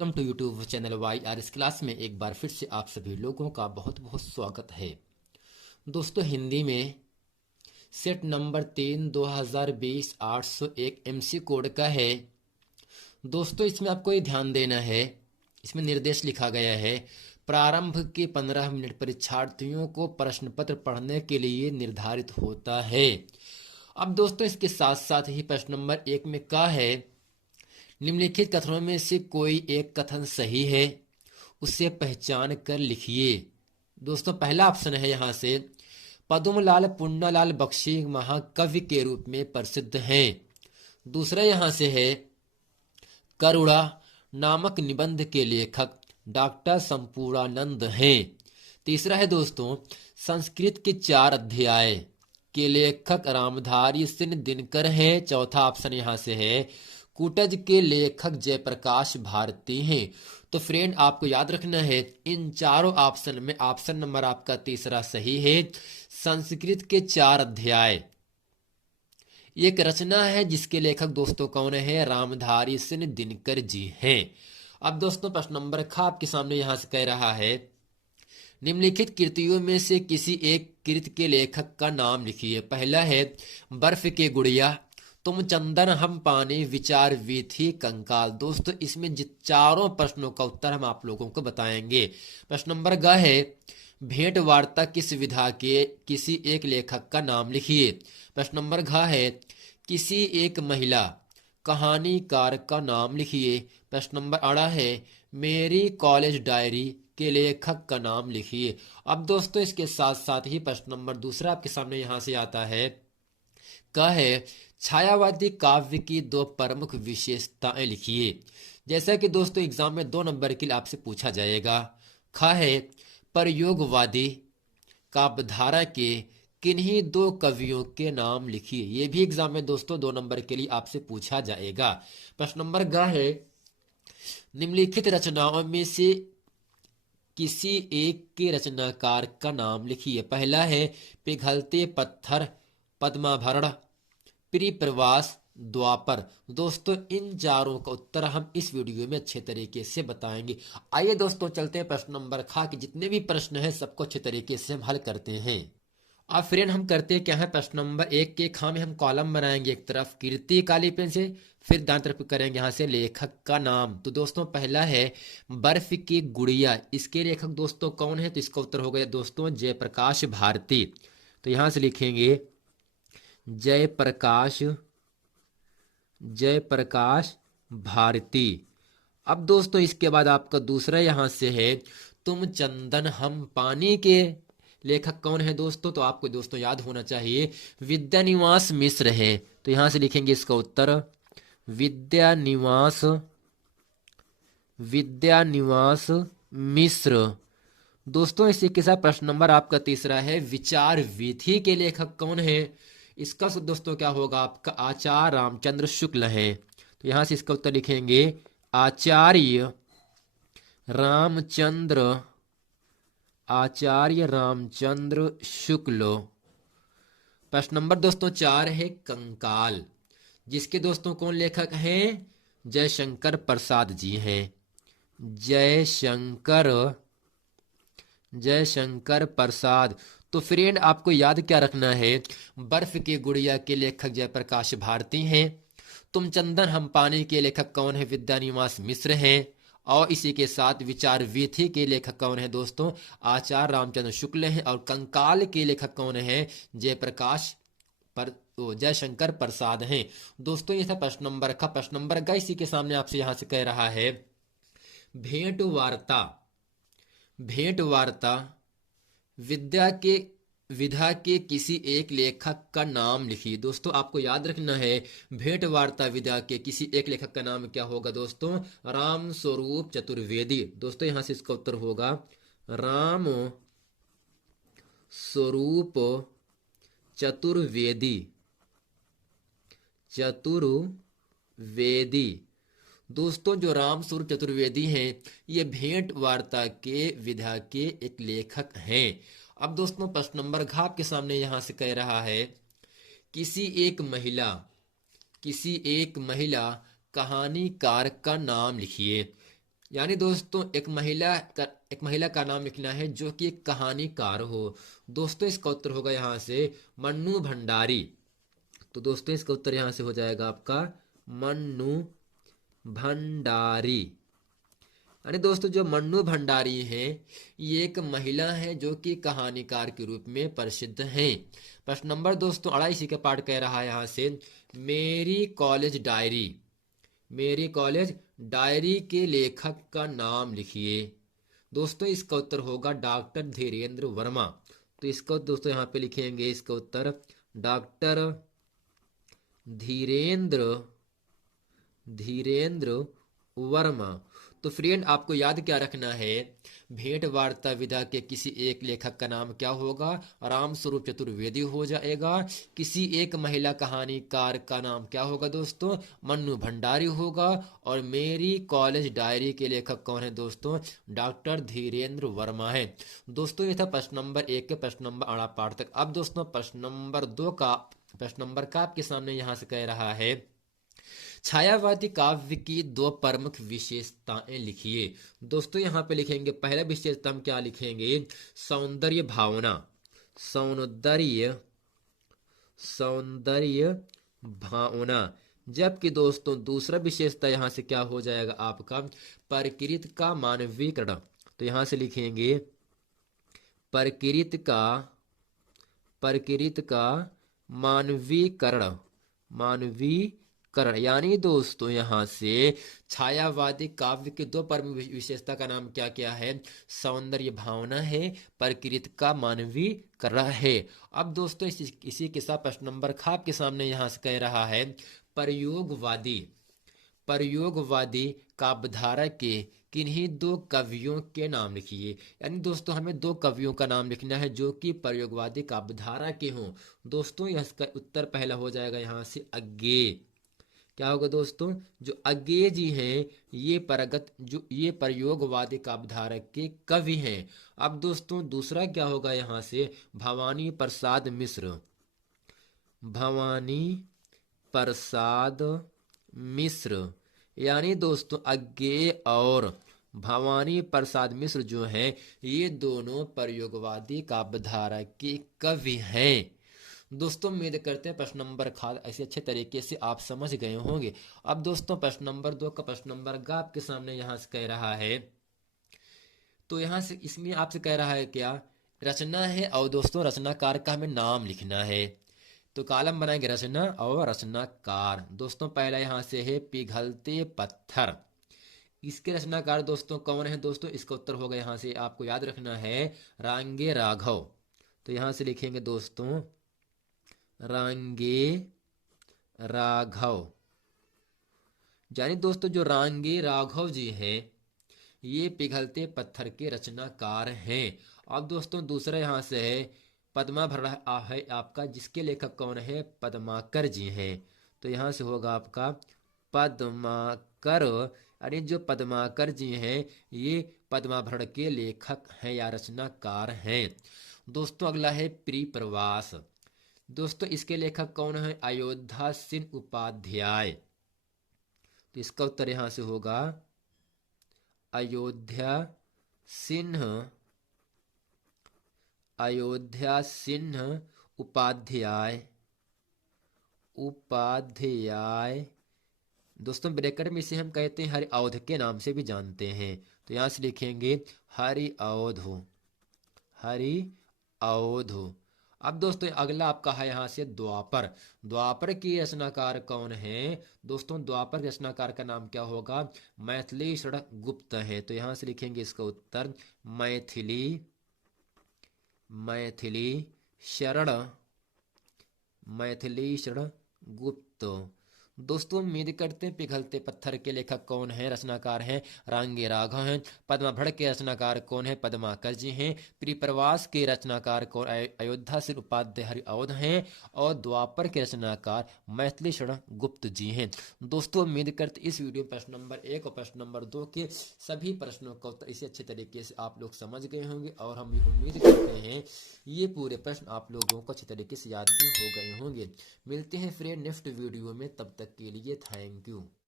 Welcome to YouTube channel Y R. इस class में एक बार फिर से आप सभी लोगों का बहुत बहुत स्वागत है। दोस्तों, हिंदी में सेट नंबर 3 2020 801 एमसी कोड का है। दोस्तों, इसमें आपको ये ध्यान देना है, इसमें निर्देश लिखा गया है, प्रारंभ के 15 मिनट परीक्षार्थियों को प्रश्न पत्र पढ़ने के लिए निर्धारित होता है। अब दोस्तों, इसके साथ साथ ही प्रश्न नंबर 1 में क्या है, निम्नलिखित कथनों में से कोई एक कथन सही है, उसे पहचान कर लिखिए। दोस्तों, पहला ऑप्शन है यहाँ से, पद्मलाल पुन्नालाल बख्शी महाकवि के रूप में प्रसिद्ध हैं। दूसरा यहाँ से है, करुणा नामक निबंध के लेखक डॉक्टर संपूर्णानंद हैं। तीसरा है दोस्तों, संस्कृत के 4 अध्याय के लेखक रामधारी सिंह दिनकर हैं। चौथा ऑप्शन यहाँ से है, कूटज के लेखक जयप्रकाश भारती हैं। तो फ्रेंड, आपको याद रखना है, इन चारों ऑप्शन में ऑप्शन नंबर आपका तीसरा सही है। संस्कृत के 4 अध्याय एक रचना है जिसके लेखक दोस्तों कौन है, रामधारी सिंह दिनकर जी हैं। अब दोस्तों, प्रश्न नंबर ख आपके सामने यहां से कह रहा है, निम्नलिखित कृतियों में से किसी एक कृति के लेखक का नाम लिखिए। पहला है, बर्फ के गुड़िया, तुम चंदन हम पानी, विचार वीथी कंकाल। दोस्तों, इसमें चारों प्रश्नों का उत्तर हम आप लोगों को बताएंगे। प्रश्न नंबर ग है, भेंट वार्ता किस विधा के किसी एक लेखक का नाम लिखिए। प्रश्न नंबर घ है, किसी एक महिला कहानीकार का नाम लिखिए। प्रश्न नंबर अड़ा है, मेरी कॉलेज डायरी के लेखक का नाम लिखिए। अब दोस्तों, इसके साथ साथ ही प्रश्न नंबर दूसरा आपके सामने यहां से आता है, क है, छायावादी काव्य की 2 प्रमुख विशेषताएं लिखिए। जैसा कि दोस्तों एग्जाम में 2 नंबर के लिए आपसे पूछा जाएगा। ख है, प्रयोगवादी काव्यधारा के किन्हीं 2 कवियों के नाम लिखिए। ये भी एग्जाम में दोस्तों 2 नंबर के लिए आपसे पूछा जाएगा। प्रश्न नंबर ग है, निम्नलिखित रचनाओं में से किसी एक के रचनाकार का नाम लिखिए। पहला है, पिघलते पत्थर, पद्माभरण, प्रिप्रवास, द्वापर। दोस्तों, इन चारों का उत्तर हम इस वीडियो में अच्छे तरीके से बताएंगे। आइए दोस्तों, चलते हैं प्रश्न नंबर खा के जितने भी प्रश्न हैं सबको अच्छे तरीके से हम हल करते हैं। अब फ्रेंड, हम करते क्या है, प्रश्न नंबर 1 के खा में हम कॉलम बनाएंगे, एक तरफ कीर्ति काली पेन से, फिर दांत तरफ करेंगे यहाँ से लेखक का नाम। तो दोस्तों, पहला है बर्फ की गुड़िया, इसके लेखक दोस्तों कौन है, तो इसका उत्तर हो गया दोस्तों जयप्रकाश भारती। तो यहाँ से लिखेंगे जयप्रकाश जयप्रकाश भारती। अब दोस्तों, इसके बाद आपका दूसरा यहां से है, तुम चंदन हम पानी के लेखक कौन है दोस्तों, तो आपको दोस्तों याद होना चाहिए विद्यानिवास मिश्र है। तो यहां से लिखेंगे इसका उत्तर विद्यानिवास विद्यानिवास मिश्र। दोस्तों, इसी के साथ प्रश्न नंबर आपका तीसरा है, विचार विधि के लेखक कौन है। इसका दोस्तों क्या होगा, आपका आचार्य रामचंद्र शुक्ल है। तो यहां से इसका उत्तर लिखेंगे आचार्य रामचंद्र आचार्य रामचंद्र शुक्ल। प्रश्न नंबर दोस्तों 4 है, कंकाल, जिसके दोस्तों कौन लेखक हैं, जयशंकर प्रसाद जी हैं। जयशंकर जयशंकर प्रसाद। तो फ्रेंड, आपको याद क्या रखना है, बर्फ के गुड़िया के लेखक जयप्रकाश भारती हैं, तुम चंदन हम पानी के लेखक कौन है, विद्यानिवास मिश्र हैं, और इसी के साथ विचार वीथी के लेखक कौन है दोस्तों, आचार्य रामचंद्र शुक्ल हैं, और कंकाल के लेखक कौन है, जयप्रकाश पर जयशंकर प्रसाद हैं। दोस्तों, ये था प्रश्न नंबर का। प्रश्न नंबर का इसी के सामने आपसे यहां से कह रहा है, भेंट वार्ता भेंट वार्ता विधा के किसी एक लेखक का नाम लिखिए। दोस्तों, आपको याद रखना है, भेंट वार्ता विधा के किसी एक लेखक का नाम क्या होगा दोस्तों, राम स्वरूप चतुर्वेदी। दोस्तों, यहां से इसका उत्तर होगा राम स्वरूप चतुर्वेदी चतुर्वेदी। दोस्तों, जो राम स्वरूप चतुर्वेदी हैं, ये भेंट वार्ता के विधा के एक लेखक हैं। अब दोस्तों, प्रश्न नंबर घ आपके सामने यहां से कह रहा है, किसी एक महिला कहानीकार का नाम लिखिए। यानी दोस्तों एक महिला का नाम लिखना है जो कि एक कहानीकार हो। दोस्तों इसका उत्तर होगा यहाँ से मन्नू भंडारी। तो दोस्तों इसका उत्तर यहाँ से हो जाएगा आपका मन्नू भंडारी। यानी दोस्तों जो मन्नू भंडारी हैं ये एक महिला है जो कि कहानीकार के रूप में प्रसिद्ध हैं। प्रश्न नंबर दोस्तों 28 का पाठ कह रहा है यहाँ से मेरी कॉलेज डायरी। मेरी कॉलेज डायरी के लेखक का नाम लिखिए। दोस्तों इसका उत्तर होगा डॉक्टर धीरेन्द्र वर्मा। तो इसका दोस्तों यहाँ पे लिखेंगे इसका उत्तर डॉक्टर धीरेन्द्र धीरेन्द्र वर्मा। तो फ्रेंड आपको याद क्या रखना है, भेंट वार्ता विधा के किसी एक लेखक का नाम क्या होगा, राम स्वरूप चतुर्वेदी हो जाएगा। किसी एक महिला कहानीकार का नाम क्या होगा दोस्तों, मन्नू भंडारी होगा। और मेरी कॉलेज डायरी के लेखक कौन है दोस्तों, डॉक्टर धीरेन्द्र वर्मा है। दोस्तों ये था प्रश्न नंबर 1 के प्रश्न नंबर 8 पाठ तक। अब दोस्तों प्रश्न नंबर 2 का प्रश्न नंबर का आपके सामने यहाँ से कह रहा है छायावादी काव्य की 2 प्रमुख विशेषताएं लिखिए। दोस्तों यहाँ पे लिखेंगे पहला विशेषता हम क्या लिखेंगे, सौंदर्य भावना। सौंदर्य सौंदर्य भावना। जबकि दोस्तों दूसरा विशेषता यहाँ से क्या हो जाएगा आपका, प्रकृति का मानवीकरण। तो यहाँ से लिखेंगे प्रकृति का मानवीकरण। यानी दोस्तों यहाँ से छायावादी काव्य के 2 प्रमुख विशेषता का नाम क्या क्या है, सौंदर्य भावना है, प्रकृति का मानवीकरण है। अब दोस्तों इसी के साथ प्रश्न नंबर ख आपके सामने यहाँ से कह रहा है प्रयोगवादी काव्यधारा के किन्हीं 2 कवियों के नाम लिखिए। यानी दोस्तों हमें 2 कवियों का नाम लिखना है जो कि प्रयोगवादी काव्यधारा के हों। दोस्तों इसका उत्तर पहला हो जाएगा यहाँ से अज्ञेय। क्या होगा दोस्तों, जो अज्ञेय जी हैं ये प्रयोगवादी काव्यधारा के कवि हैं। अब दोस्तों दूसरा क्या होगा यहाँ से, भवानी प्रसाद मिश्र। यानी दोस्तों अज्ञेय और भवानी प्रसाद मिश्र जो हैं ये दोनों प्रयोगवादी काव्यधारा के कवि हैं। दोस्तों उम्मीद करते हैं प्रश्न नंबर खाद ऐसे अच्छे तरीके से आप समझ गए होंगे। अब दोस्तों प्रश्न नंबर 2 का प्रश्न नंबर ग आपके सामने यहाँ से कह रहा है, तो यहाँ से इसमें आपसे कह रहा है क्या, रचना है और दोस्तों रचनाकार का हमें नाम लिखना है। तो कॉलम बनाएंगे रचना और रचनाकार। दोस्तों पहला यहाँ से है पिघलते पत्थर। इसके रचनाकार दोस्तों कौन है दोस्तों, इसका उत्तर होगा यहाँ से आपको याद रखना है रांगे राघव। तो यहाँ से लिखेंगे दोस्तों रांगे राघव। यानी दोस्तों जो रांगे राघव जी हैं ये पिघलते पत्थर के रचनाकार हैं। अब दोस्तों दूसरा यहाँ से है पद्माभरण है आपका, जिसके लेखक कौन है, पद्माकर जी हैं। तो यहाँ से होगा आपका पद्माकर। अरे जो पद्माकर जी हैं ये पद्माभरण के लेखक हैं या रचनाकार हैं। दोस्तों अगला है प्री प्रवास। दोस्तों इसके लेखक कौन है, अयोध्या सिंह उपाध्याय। तो इसका उत्तर यहां से होगा अयोध्या सिंह उपाध्याय। दोस्तों ब्रैकेट में इसे हम कहते हैं हरि अवध के नाम से भी जानते हैं। तो यहां से लिखेंगे हरि अवध। अब दोस्तों अगला आपका है यहाँ से द्वापर की रचनाकार कौन है दोस्तों, द्वापर के रचनाकार का नाम क्या होगा, मैथिली शरण गुप्त है। तो यहाँ से लिखेंगे इसका उत्तर मैथिली शरण गुप्त। दोस्तों उम्मीद करते हैं पिघलते पत्थर के लेखक कौन है, रचनाकार हैं रांगे राघव हैं। पद्माभरण के रचनाकार कौन है, पद्माकर जी हैं। प्रिप्रवास के रचनाकार कौन, अयोध्या सिंह उपाध्याय हरि अवध हैं। और द्वापर के रचनाकार मैथिली शरण गुप्त जी हैं। दोस्तों उम्मीद करते इस वीडियो में प्रश्न नंबर 1 और प्रश्न नंबर 2 के सभी प्रश्नों का उत्तर इसे अच्छे तरीके से आप लोग समझ गए होंगे। और हम उम्मीद करते हैं ये पूरे प्रश्न आप लोगों को अच्छे तरीके से याद भी हो गए होंगे। मिलते हैं फ्रेंड नेक्स्ट वीडियो में, तब तक के लिए थैंक यू।